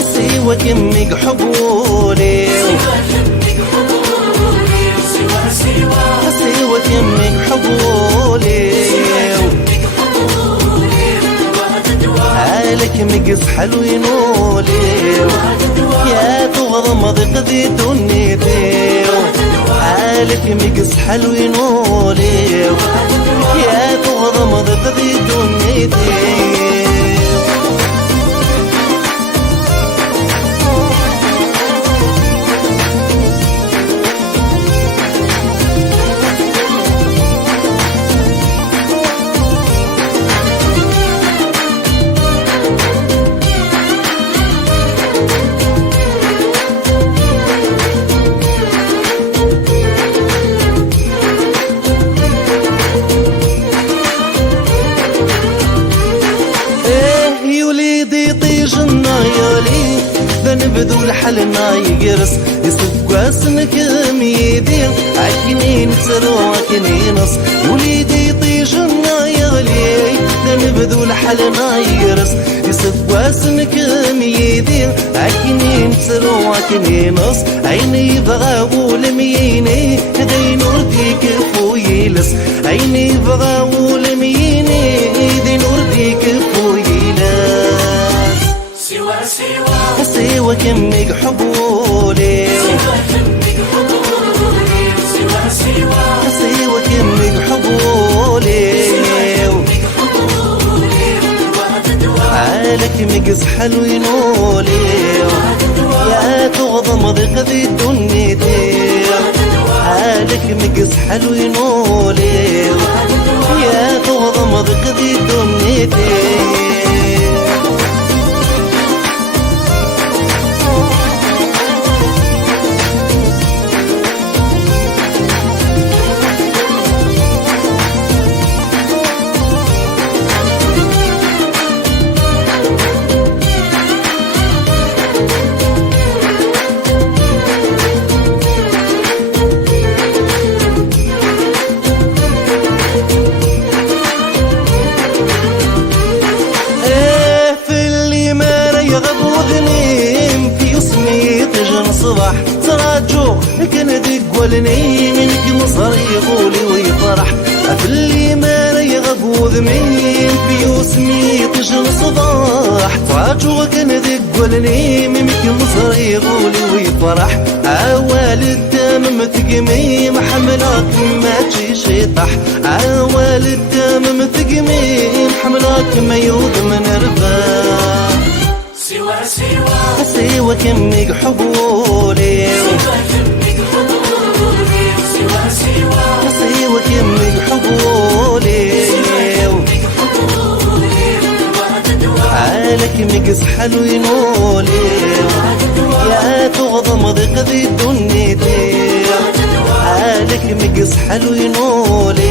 سوا كمك حبولي سوا كمك حبولي عالك مقص حلو ينولي يا تغضمض قذي دنيتي عالك مقص حلو ينولي يا تغضمض قذي دنيتي ذنب حلنا يقرس يصب سنك ميدين عكنين تسرو عكنين نص وليدي يطيجنا يغلي ذنب حلنا يقرس يصب سنك ميدين عكنين تسرو عكنين نص عيني بغاو لميني ذي نور ديك فويلس عيني بغاو لميني ذي نور ديك فويلس سوا كمك حبولي سوا كمك حبولي عالك مقص حلو ينولي يا تغضمض قذي دنيتي عالك مقص حلو ينولي يا تغضمض قذي دنيتي صباح تراجو كان دق والني منك مصر يغولي ويفرح اللي ما يغب وذمين في يسمي تجن صباح تراجو كان دق والني منك مصر يغولي ويفرح عوال الدم مثقمي محملك ما تجي شيطح عوال الدم مثقمي محملك ما يوض من رباح سوا كمك حبولي سوا كمك حبولي عالك مقص حلو ينولي يا تغضمض قذي دنيتي عالك مقص حلو ينولي